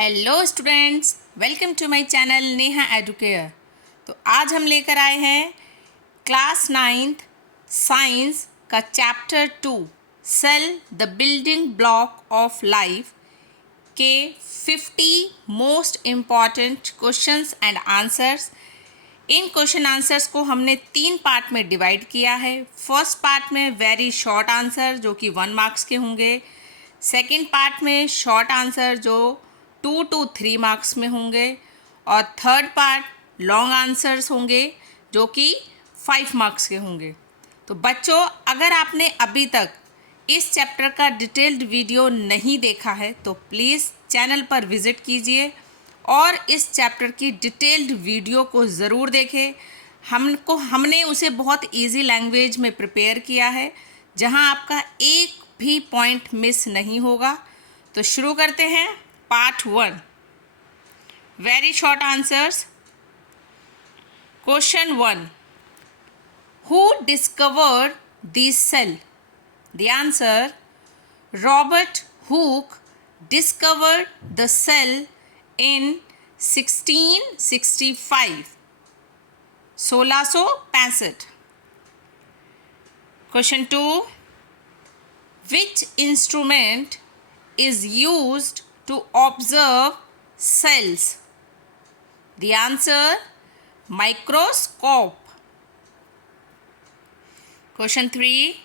Hello students, welcome to my channel Neha Educare. तो आज हम लेकर आए हैं क्लास 9th साइंस का chapter 2 cell the building block of life के 50 most important questions and answers. इन क्वेश्चन आंसर्स को हमने 3 पार्ट में डिवाइड किया है। फर्स्ट पार्ट में वेरी शॉर्ट आंसर जो कि 1 मार्क्स के होंगे। सेकंड पार्ट में शॉर्ट आंसर जो 2 to 3 मार्क्स में होंगे और थर्ड पार्ट लॉन्ग आंसर्स होंगे जो कि 5 मार्क्स के होंगे। तो बच्चों, अगर आपने अभी तक इस चैप्टर का डिटेल्ड वीडियो नहीं देखा है तो प्लीज़ चैनल पर विज़िट कीजिए और इस चैप्टर की डिटेल्ड वीडियो को ज़रूर देखें। हमने उसे बहुत इजी लैंग्वेज में प्रिपेयर किया है जहां आपका एक भी पॉइंट मिस नहीं होगा। तो शुरू करते हैं part 1, very short answers. Question 1, who discovered the cell? The answer, Robert Hooke discovered the cell in 1665, 1665. Question 2, which instrument is used to observe cells? The answer, microscope. Question 3,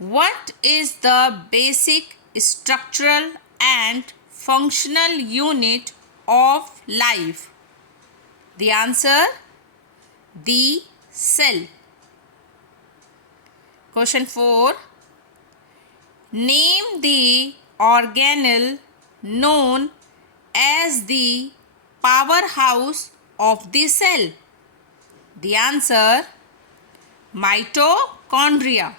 what is the basic structural and functional unit of life? The answer, the cell. Question 4, name the organelle known as the powerhouse of the cell. The answer, mitochondria.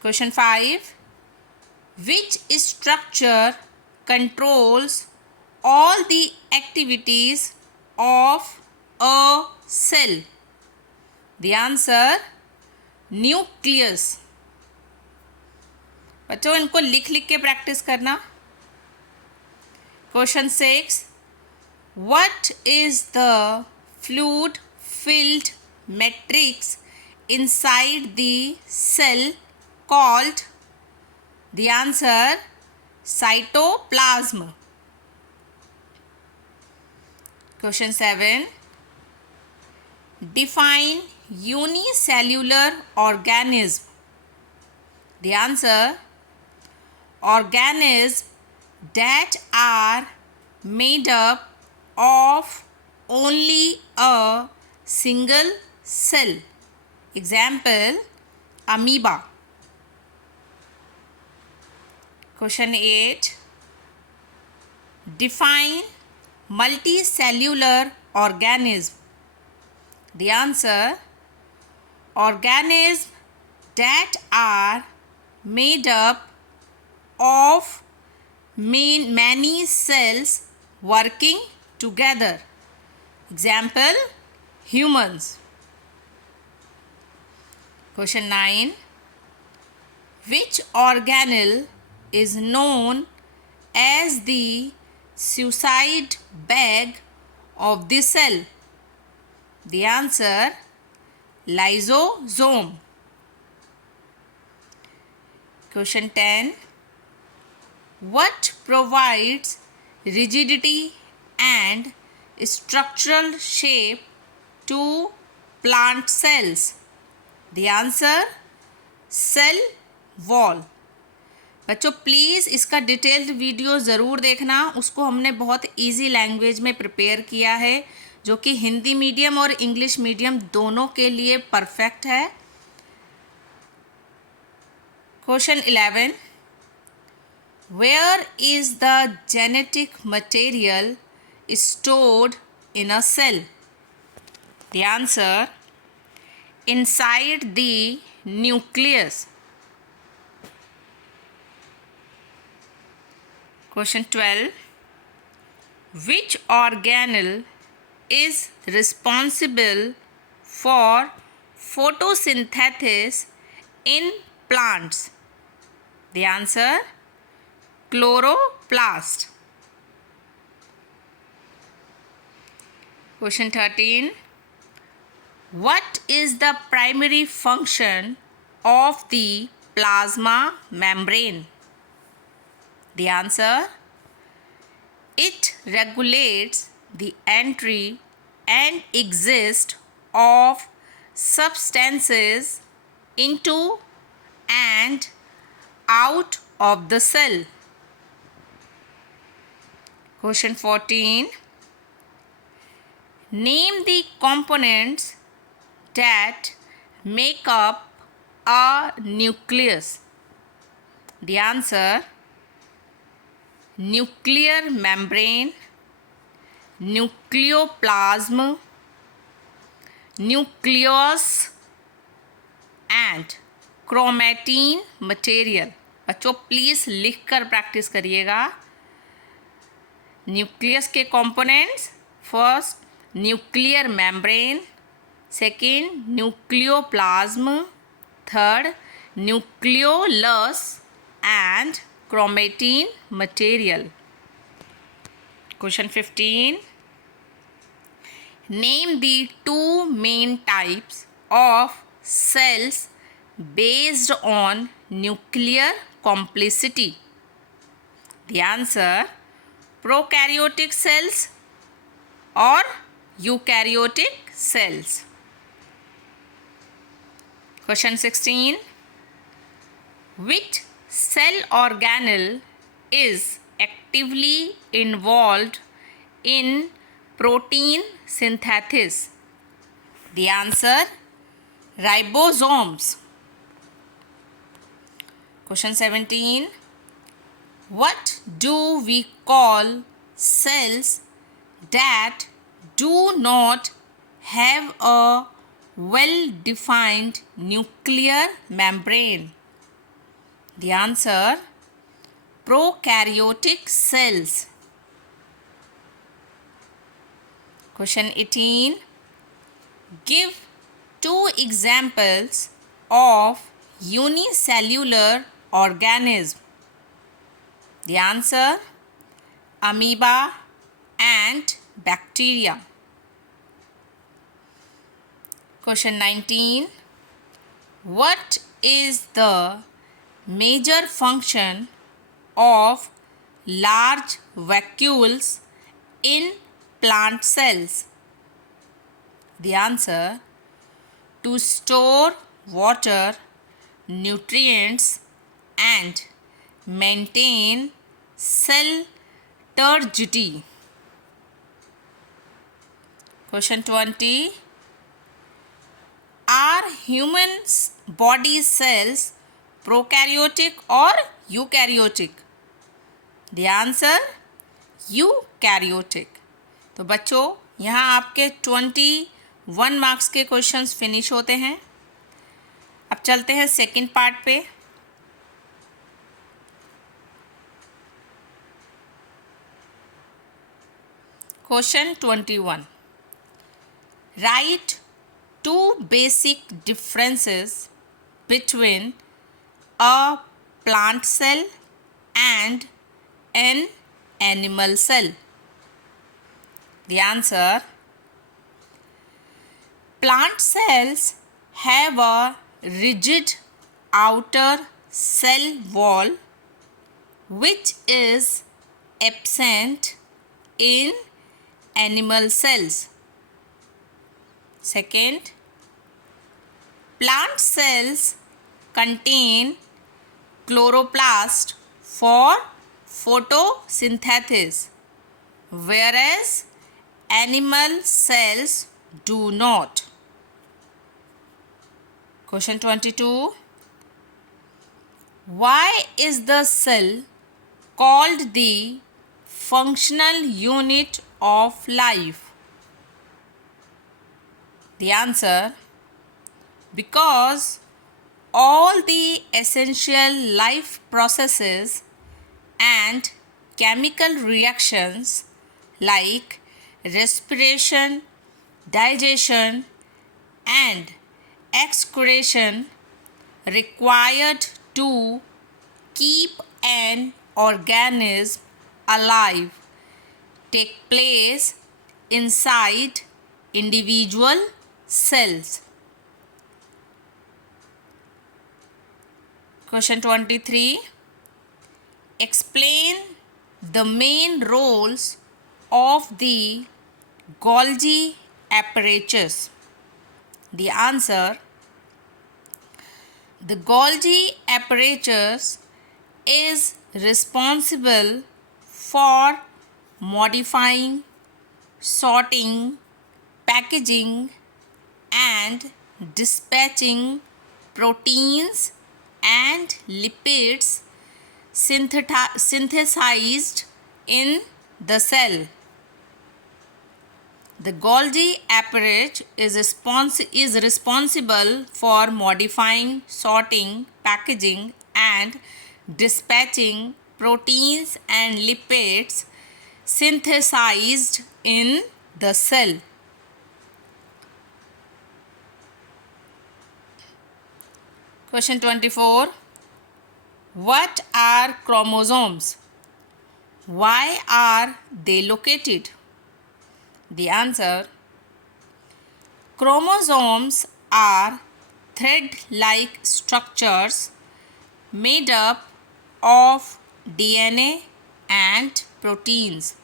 Question 5, which structure controls all the activities of a cell? The answer, nucleus. बच्चों, इनको लिख लिख के practice करना। Question 6, what is the fluid filled matrix inside the cell called? The answer, cytoplasm. Question 7, define unicellular organism. The answer, organisms that are made up of only a single cell. Example, amoeba. Question 8, define multicellular organism. The answer, organisms that are made up of many cells working together. Example, humans. Question 9, which organelle is known as the suicide bag of the cell? The answer, lysosome. Question 10, what provides rigidity and structural shape to plant cells? The answer, cell wall. बच्चों, please इसका detailed video ज़रूर देखना। उसको हमने बहुत easy language में prepare किया है जो कि हिंदी मीडियम और इंग्लिश मीडियम दोनों के लिए परफेक्ट है। Question 11, where is the genetic material stored in a cell? The answer, inside the nucleus. Question 12, which organelle is responsible for photosynthesis in plants? The answer, chloroplast. Question 13. What is the primary function of the plasma membrane? The answer, it regulates the entry and exit of substances into and out of the cell. Question 14. Name the components that make up a nucleus. The answer, nuclear membrane, nucleoplasm, nucleus and chromatin material. बच्चों please लिख कर practice करिएगा. Nucleus के components, first nuclear membrane, second nucleoplasm, third nucleolus and chromatin material. Question 15. Name the two main types of cells based on nuclear complicity. The answer, prokaryotic cells or eukaryotic cells. Question 16. Which cell organelle is actively involved in protein synthesis? The answer, ribosomes. Question 17. What do we call cells that do not have a well-defined nuclear membrane? The answer, prokaryotic cells. Question 18. Give two examples of unicellular organism. The answer, amoeba and bacteria. Question 19. What is the major function of large vacuoles in plant cells? The answer, to store water, nutrients and maintain cell turgidity. Question 20. Are human body cells prokaryotic or eukaryotic? The answer, eukaryotic. तो बच्चों यहाँ आपके 21 marks के questions finish होते हैं. अब चलते हैं सेकंड पार्ट पे. Question 21. Write two basic differences between a plant cell and an animal cell. The answer, plant cells have a rigid outer cell wall which is absent in animal cells. Second, plant cells contain chloroplast for photosynthesis, whereas animal cells do not. Question 22. Why is the cell called the functional unit of life? The answer, because all the essential life processes and chemical reactions like respiration, digestion and excretion required to keep an organism alive take place inside individual cells. Question 23. Explain the main roles of the Golgi apparatus. The answer: the Golgi apparatus is responsible for modifying, sorting, packaging, and dispatching proteins and lipids synthesized in the cell. The Golgi apparatus is responsible for modifying, sorting, packaging, and dispatching proteins and lipids synthesized in the cell. Question 24. What are chromosomes? Why are they located? The answer: chromosomes are thread-like structures made up of DNA and proteins.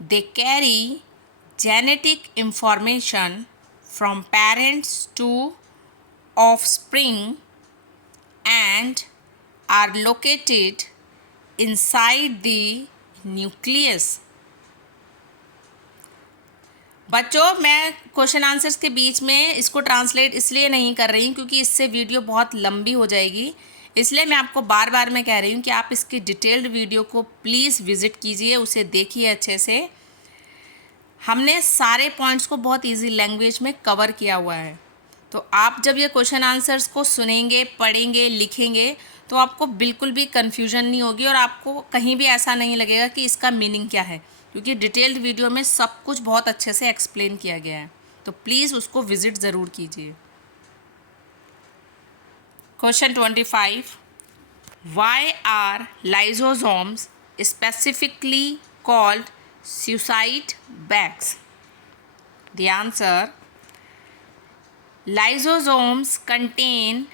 They carry genetic information from parents to offspring and are located inside the nucleus. बच्चों, मैं question answers के बीच में इसको translate इसलिए नहीं कर रही हूँ क्योंकि इससे वीडियो बहुत लंबी हो जाएगी, इसलिए मैं आपको बार बार मैं कह रही हूँ कि आप इसकी डिटेल्ड वीडियो को प्लीज़ विज़िट कीजिए, उसे देखिए अच्छे से। हमने सारे पॉइंट्स को बहुत इजी लैंग्वेज में कवर किया हुआ है, तो आप जब ये क्वेश्चन आंसर्स को सुनेंगे, पढ़ेंगे, लिखेंगे तो आपको बिल्कुल भी कन्फ्यूजन नहीं होगी और आपको कहीं भी ऐसा नहीं लगेगा कि इसका मीनिंग क्या है, क्योंकि डिटेल्ड वीडियो में सब कुछ बहुत अच्छे से एक्सप्लेन किया गया है। तो प्लीज़ उसको विज़िट ज़रूर कीजिए। Question 25. Why are lysosomes specifically called suicide bags? The answer: lysosomes contain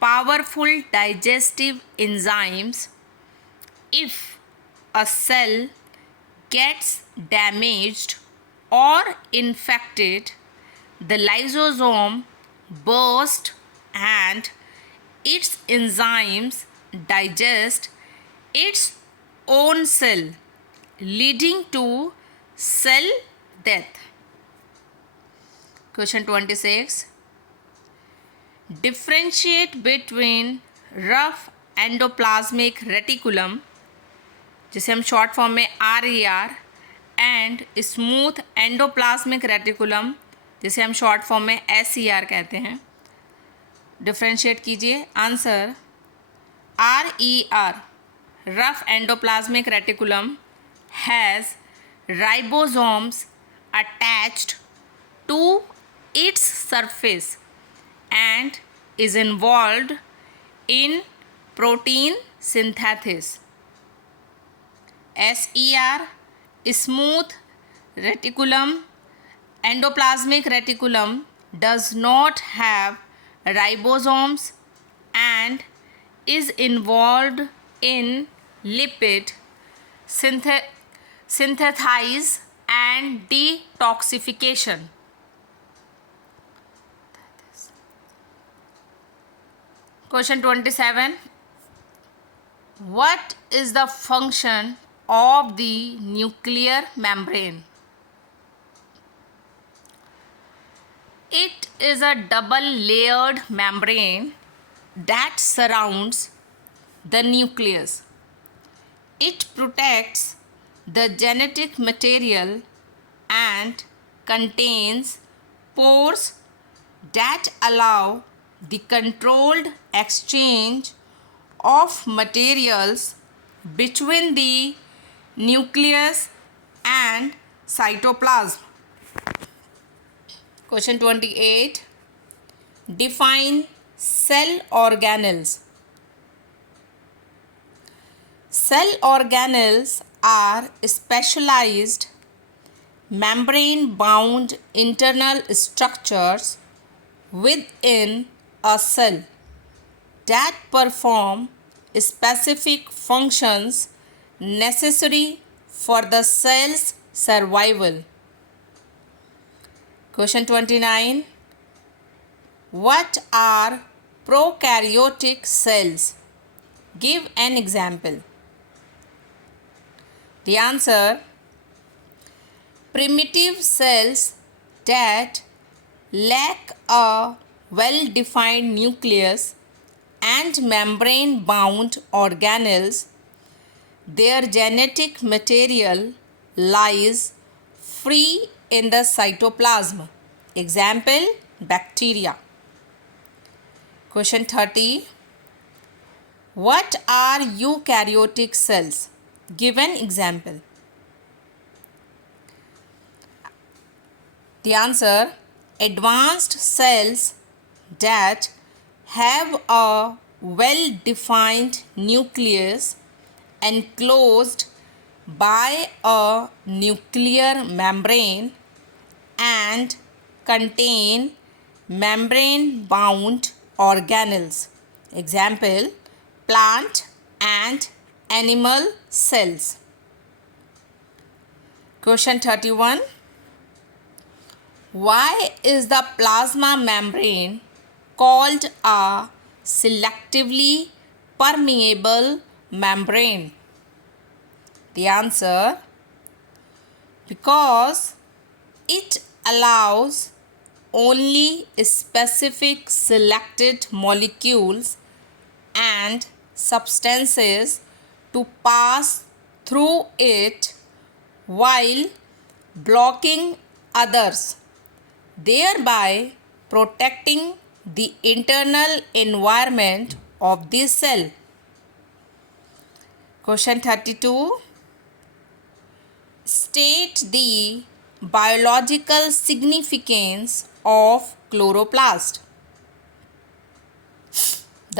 powerful digestive enzymes. If a cell gets damaged or infected, the lysosome bursts and its enzymes digest its own cell, leading to cell death. Question 26. Differentiate between rough endoplasmic reticulum, जिसे हम short form में RER, and smooth endoplasmic reticulum, जिसे हम short form में SER कहते हैं। Differentiate कीजिए। Answer: RER, rough endoplasmic reticulum, has ribosomes attached to its surface and is involved in protein synthesis. SER, smooth reticulum, endoplasmic reticulum, does not have ribosomes and is involved in lipid synthesis and detoxification. Question 27. What is the function of the nuclear membrane? It is a double-layered membrane that surrounds the nucleus. It protects the genetic material and contains pores that allow the controlled exchange of materials between the nucleus and cytoplasm. Question 28. Define cell organelles. Cell organelles are specialized membrane-bound internal structures within a cell that perform specific functions necessary for the cell's survival. Question 29. What are prokaryotic cells? Give an example. The answer: primitive cells that lack a well-defined nucleus and membrane-bound organelles. Their genetic material lies free in the cytoplasm. Example: bacteria. Question 30. What are eukaryotic cells? Give an example. The answer: advanced cells that have a well-defined nucleus enclosed by a nuclear membrane and contain membrane-bound organelles. Example: plant and animal cells. Question 31. Why is the plasma membrane called a selectively permeable membrane? The answer: because it allows only specific selected molecules and substances to pass through it while blocking others, thereby protecting the internal environment of the cell. Question 32. State the biological significance of chloroplast.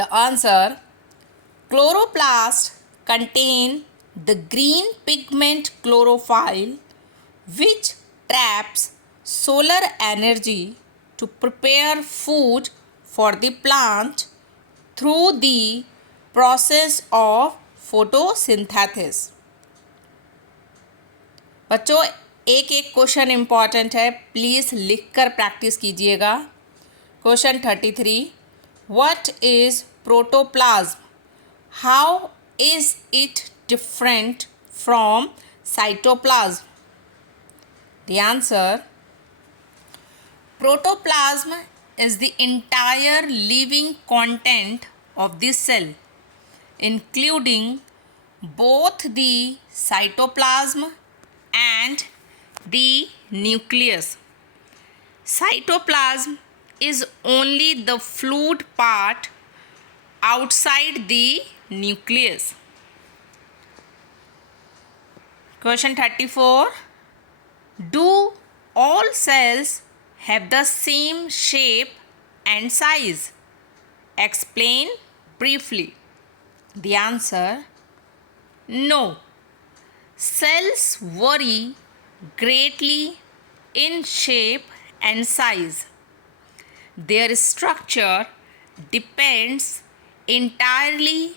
The answer: chloroplast contain the green pigment chlorophyll, which traps solar energy to prepare food for the plant through the process of photosynthesis. बच्चों, एक एक question important है, please लिख कर practice कीजिएगा. Question 33. What is protoplasm? How is it different from cytoplasm? The answer: protoplasm is the entire living content of the cell, including both the cytoplasm and the nucleus. Cytoplasm is only the fluid part outside the nucleus. Question 34. Do all cells have the same shape and size? Explain briefly. The answer: no. Cells vary greatly in shape and size. Their structure depends entirely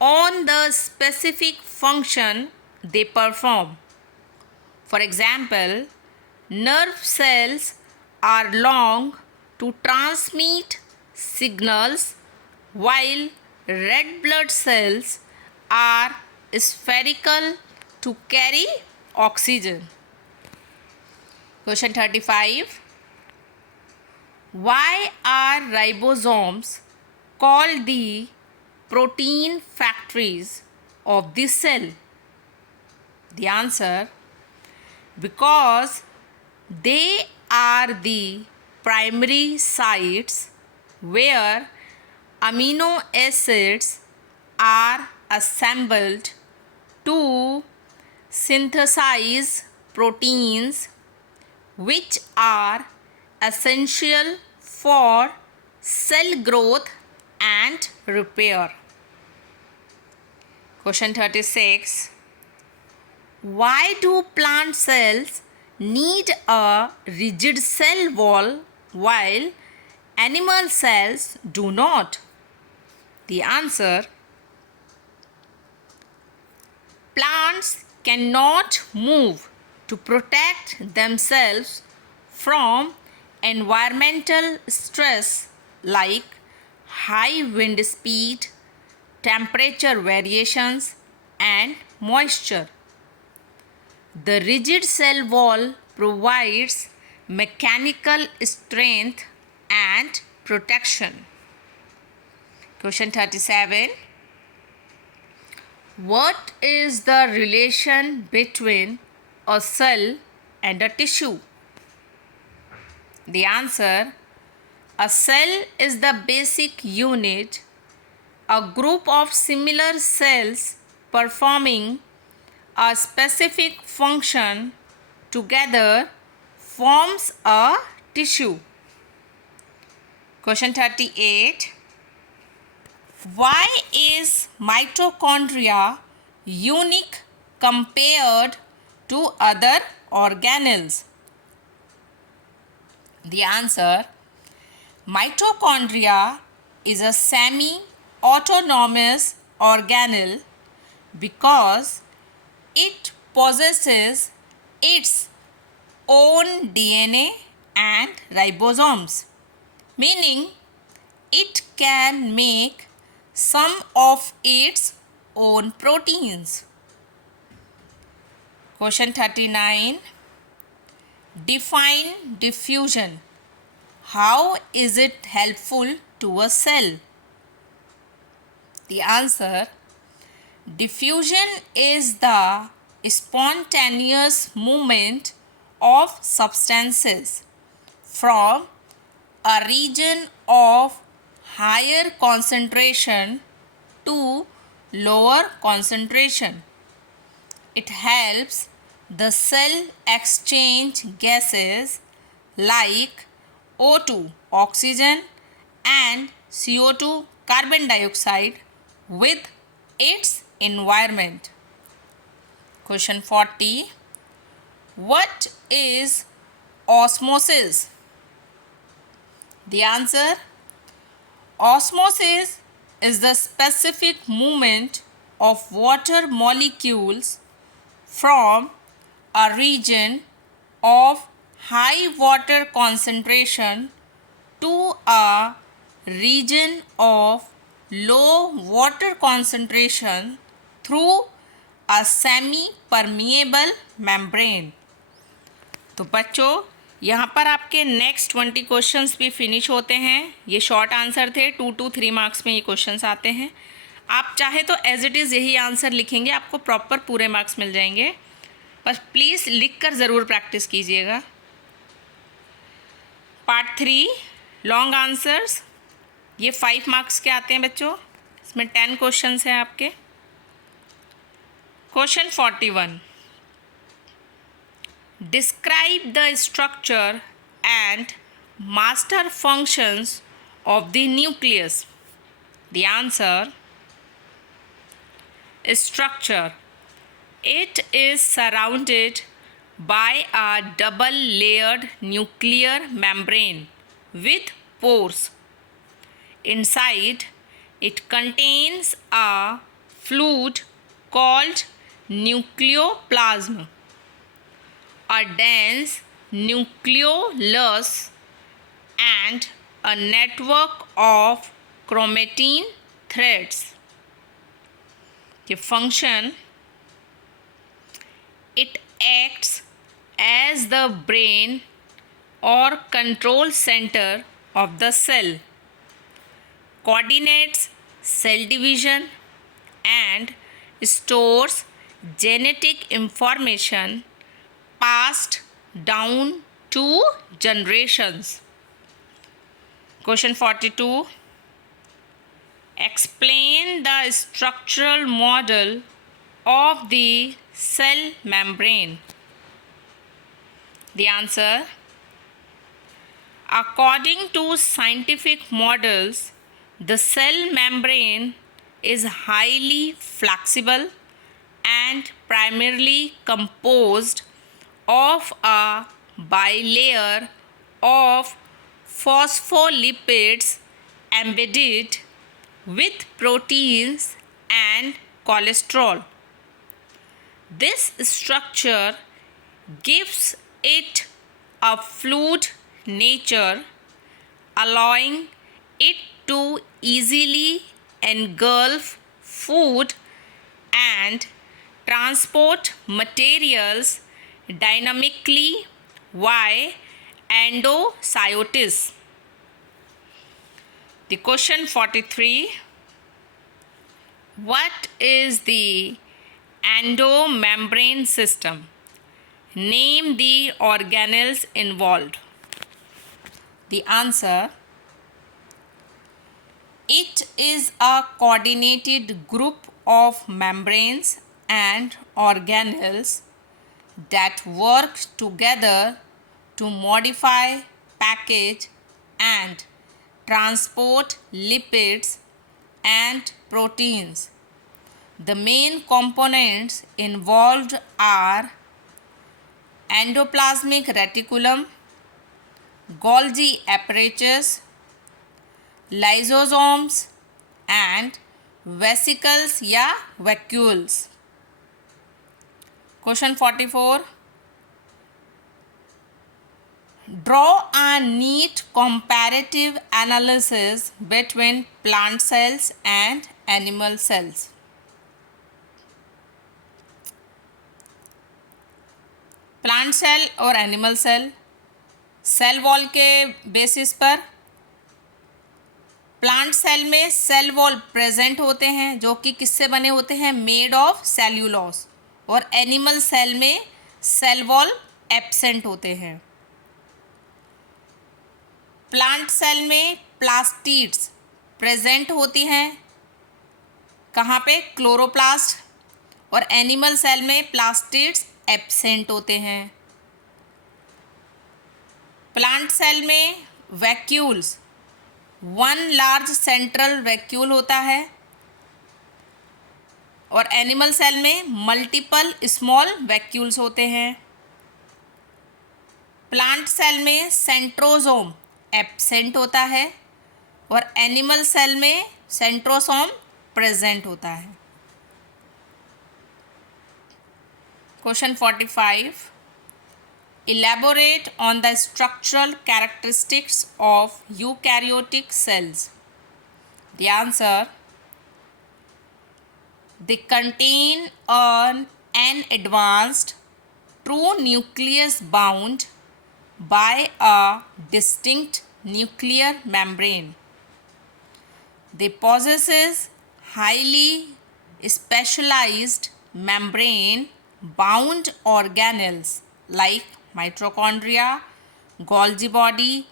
on the specific function they perform. For example, nerve cells are long to transmit signals, while red blood cells are spherical to carry oxygen. Question 35. Why are ribosomes called the protein factories of the cell? The answer: because they are the primary sites where amino acids are assembled to synthesize proteins, which are essential for cell growth and repair. Question 36. Why do plant cells need a rigid cell wall while animal cells do not? The answer: plants cannot move to protect themselves from environmental stress like high wind speed, temperature variations, and moisture. The rigid cell wall provides mechanical strength and protection. Question 37. What is the relation between a cell and a tissue? The answer: a cell is the basic unit. A group of similar cells performing a specific function together forms a tissue. Question 38. Why is mitochondria unique compared to other organelles? The answer: mitochondria is a semi-autonomous organelle because it possesses its own DNA and ribosomes, meaning it can make some of its own proteins. Question 39. Define diffusion. How is it helpful to a cell? The answer: diffusion is the spontaneous movement of substances from a region of higher concentration to lower concentration. It helps the cell exchange gases like O2 oxygen and CO2 carbon dioxide with its environment. Question 40. What is osmosis? The answer: osmosis is the specific movement of water molecules from a region of high water concentration to a region of low water concentration through a semi-permeable membrane. तो बच्चों, यहाँ पर आपके next 20 questions भी finish होते हैं. ये short answer थे. 2 to 3 मार्क्स में ये क्वेश्चंस आते हैं. आप चाहे तो एज इट इज़ यही आंसर लिखेंगे, आपको प्रॉपर पूरे मार्क्स मिल जाएंगे. बस प्लीज़ लिख कर ज़रूर प्रैक्टिस कीजिएगा. पार्ट 3 लॉन्ग आंसर्स, ये 5 मार्क्स के आते हैं बच्चों. इसमें 10 क्वेश्चंस हैं आपके. Question 41. Describe the structure and master functions of the nucleus. The answer: structure. It is surrounded by a double-layered nuclear membrane with pores. Inside, it contains a fluid called nucleoplasm, a dense nucleolus, and a network of chromatin threads. The function: it acts as the brain or control center of the cell, coordinates cell division, and stores genetic information passed down to generations. Question 42. Explain the structural model of the cell membrane. The answer: according to scientific models, the cell membrane is highly flexible and primarily composed of a bilayer of phospholipids embedded with proteins and cholesterol. This structure gives it a fluid nature, allowing it to easily engulf food and transport materials dynamically via endocytosis. The question 43. What is the endomembrane system? Name the organelles involved. The answer: it is a coordinated group of membranes and organelles that work together to modify, package, and transport lipids and proteins. The main components involved are endoplasmic reticulum, Golgi apparatus, lysosomes and vesicles या vacuoles. Question 44. Draw a neat comparative analysis between plant cells and animal cells. Plant cell और animal cell cell wall के basis पर plant cell में cell wall present होते हैं जो कि किससे बने होते हैं, मेड ऑफ सेल्यूलोस, और एनिमल सेल में सेल वॉल एब्सेंट होते हैं। प्लांट सेल में प्लास्टिड्स प्रेजेंट होती हैं कहाँ पे, क्लोरोप्लास्ट, और एनिमल सेल में प्लास्टिड्स एब्सेंट होते हैं। प्लांट सेल में vacuoles, one large central vacuole होता है, और एनिमल सेल में मल्टीपल स्मॉल वैक्यूल्स होते हैं। प्लांट सेल में सेंट्रोसोम एब्सेंट होता है और एनिमल सेल में सेंट्रोसोम प्रेजेंट होता है। Question 45. Elaborate on the structural characteristics of eukaryotic cells. The answer: they contain an advanced true nucleus bound by a distinct nuclear membrane. They possess highly specialized membrane bound organelles like mitochondria, Golgi body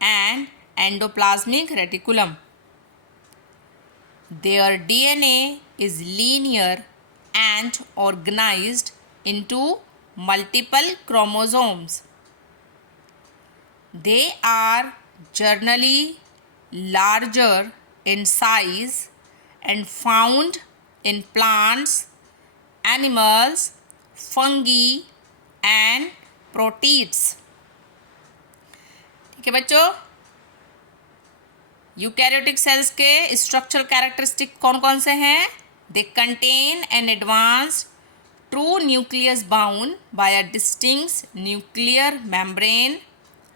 and endoplasmic reticulum. Their DNA is linear and organized into multiple chromosomes. They are generally larger in size and found in plants, animals, fungi and protists. ठीक है बच्चों, eukaryotic cells के structural characteristic कौन कौन से हैं? They contain an advanced true nucleus bound by a distinct nuclear membrane.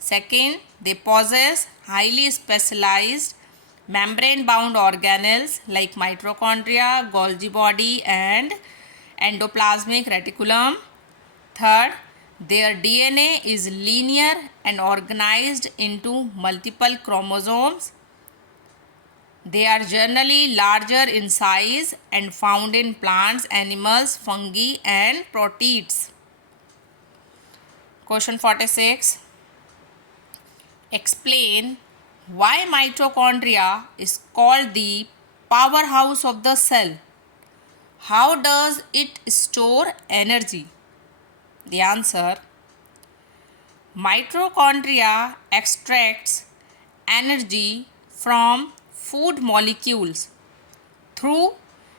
Second, they possess highly specialized membrane bound organelles like mitochondria, Golgi body and endoplasmic reticulum. Third, their DNA is linear and organized into multiple chromosomes. They are generally larger in size and found in plants, animals, fungi and protists. Question 46. Explain why mitochondria is called the powerhouse of the cell. How does it store energy? The answer: mitochondria extracts energy from food molecules through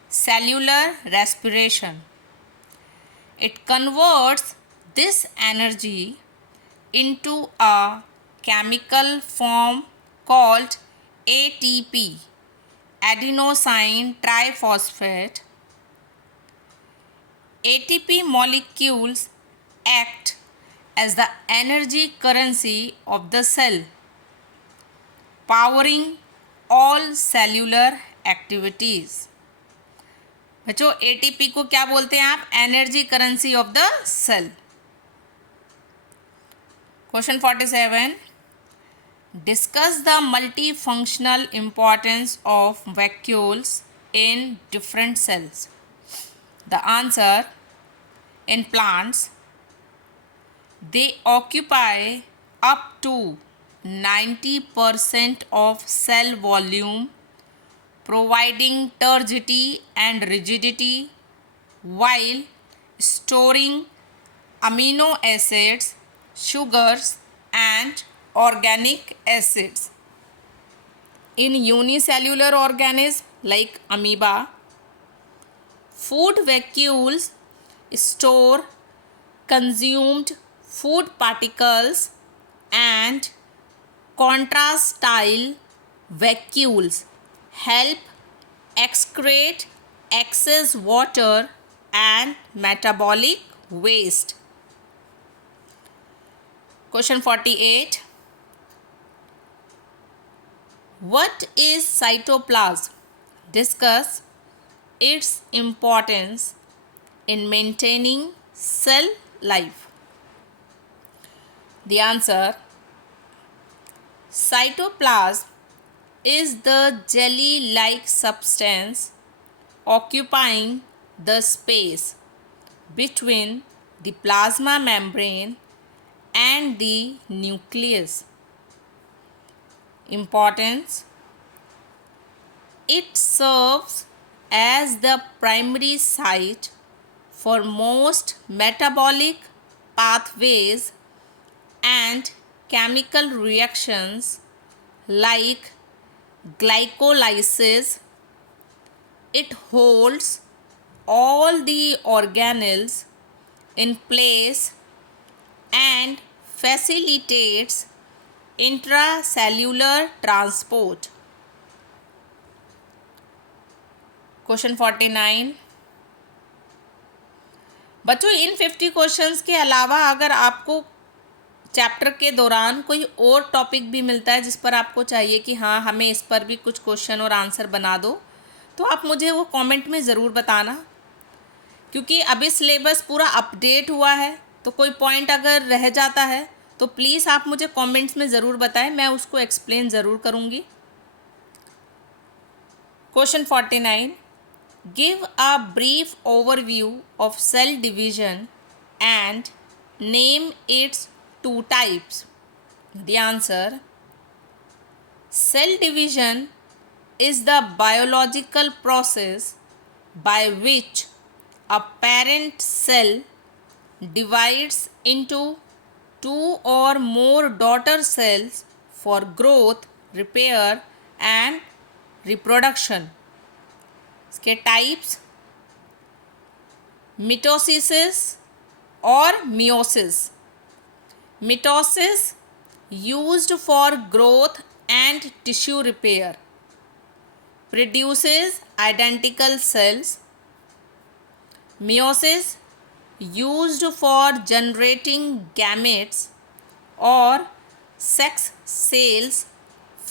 cellular respiration. It converts this energy into a chemical form called ATP, adenosine triphosphate. ATP molecules act as the energy currency of the cell, powering all cellular activities. बच्चों ATP को क्या बोलते हैं आप? Energy currency of the cell. Question 47. Discuss the multifunctional importance of vacuoles in different cells. The answer: in plants, they occupy up to 90% of cell volume, providing turgidity and rigidity while storing amino acids, sugars, and organic acids. In unicellular organisms like amoeba, food vacuoles store consumed food particles, and contrastile vacuoles help excrete excess water and metabolic waste. Question 48. What is cytoplasm? Discuss its importance in maintaining cell life. The answer: cytoplasm is the jelly-like substance occupying the space between the plasma membrane and the nucleus. Importance: it serves as the primary site for most metabolic pathways and chemical reactions like glycolysis. It holds all the organelles in place and facilitates intracellular transport. Question 49. बच्चों इन 50 questions के अलावा अगर आपको chapter के दौरान कोई और topic भी मिलता है जिस पर आपको चाहिए कि हाँ हमें इस पर भी कुछ क्वेश्चन और आंसर बना दो, तो आप मुझे वो कमेंट में ज़रूर बताना, क्योंकि अभी सिलेबस पूरा अपडेट हुआ है. तो कोई पॉइंट अगर रह जाता है तो प्लीज़ आप मुझे कमेंट्स में ज़रूर बताएं, मैं उसको एक्सप्लेन ज़रूर करूँगी. Question 49. Give a brief overview of cell division and name its two types. The answer: cell division is the biological process by which a parent cell divides into two or more daughter cells for growth, repair and reproduction. इसके types: mitosis और meiosis. Mitosis used for growth and tissue repair, produces identical cells. Meiosis used for generating gametes or sex cells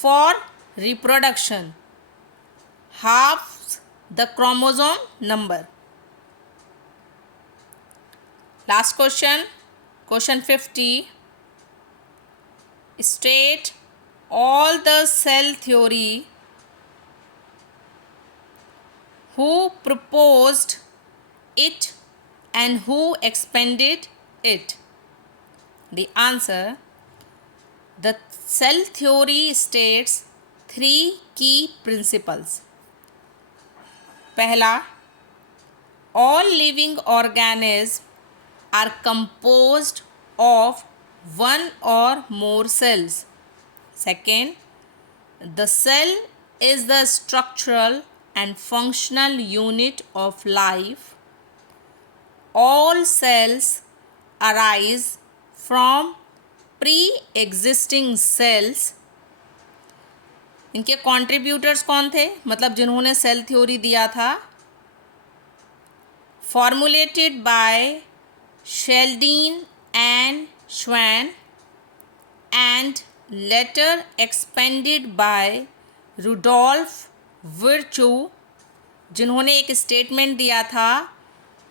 for reproduction, halves the chromosome number. Last question, question 50. State all the cell theory who proposed it and who expanded it. The answer: the cell theory states 3 key principles. पहला, all living organisms are composed of one or more cells. Second, the cell is the structural and functional unit of life. All cells arise from pre-existing cells. इनके contributors कौन थे, मतलब जिन्होंने cell theory दिया था? Formulated by Schleiden and Schwann and later expanded by Rudolf Virchow, जिन्होंने एक statement दिया था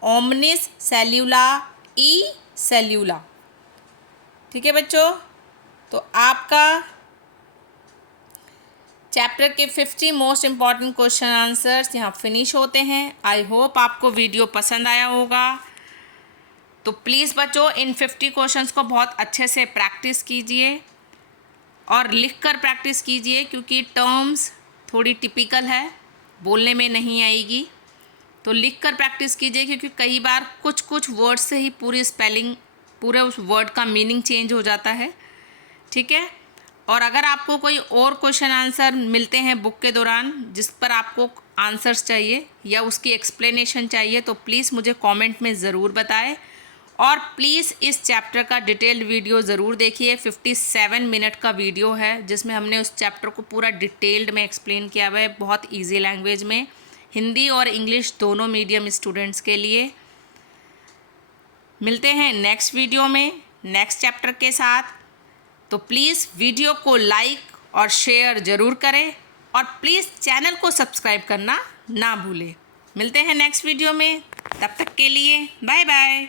ओमनिस सेल्यूला ई सेल्यूला। ठीक है बच्चों, तो आपका चैप्टर के 50 मोस्ट इम्पॉर्टेंट क्वेश्चन आंसर्स यहाँ फिनिश होते हैं। आई होप आपको वीडियो पसंद आया होगा। तो प्लीज़ बच्चों इन 50 क्वेश्चंस को बहुत अच्छे से प्रैक्टिस कीजिए और लिख कर प्रैक्टिस कीजिए, क्योंकि टर्म्स थोड़ी टिपिकल है, बोलने में नहीं आएगी। तो लिख कर प्रैक्टिस कीजिए, क्योंकि कई बार कुछ कुछ वर्ड से ही पूरी स्पेलिंग, पूरे उस वर्ड का मीनिंग चेंज हो जाता है। ठीक है, और अगर आपको कोई और क्वेश्चन आंसर मिलते हैं बुक के दौरान जिस पर आपको आंसर्स चाहिए या उसकी एक्सप्लेनेशन चाहिए, तो प्लीज़ मुझे कमेंट में ज़रूर बताएं। और प्लीज़ इस चैप्टर का डिटेल्ड वीडियो ज़रूर देखिए। 57 मिनट का वीडियो है जिसमें हमने उस चैप्टर को पूरा डिटेल्ड में एक्सप्लेन किया हुआ है, बहुत ईजी लैंग्वेज में, हिंदी और इंग्लिश दोनों मीडियम स्टूडेंट्स के लिए। मिलते हैं नेक्स्ट वीडियो में नेक्स्ट चैप्टर के साथ। तो प्लीज़ वीडियो को लाइक और शेयर ज़रूर करें और प्लीज़ चैनल को सब्सक्राइब करना ना भूलें। मिलते हैं नेक्स्ट वीडियो में, तब तक के लिए बाय बाय।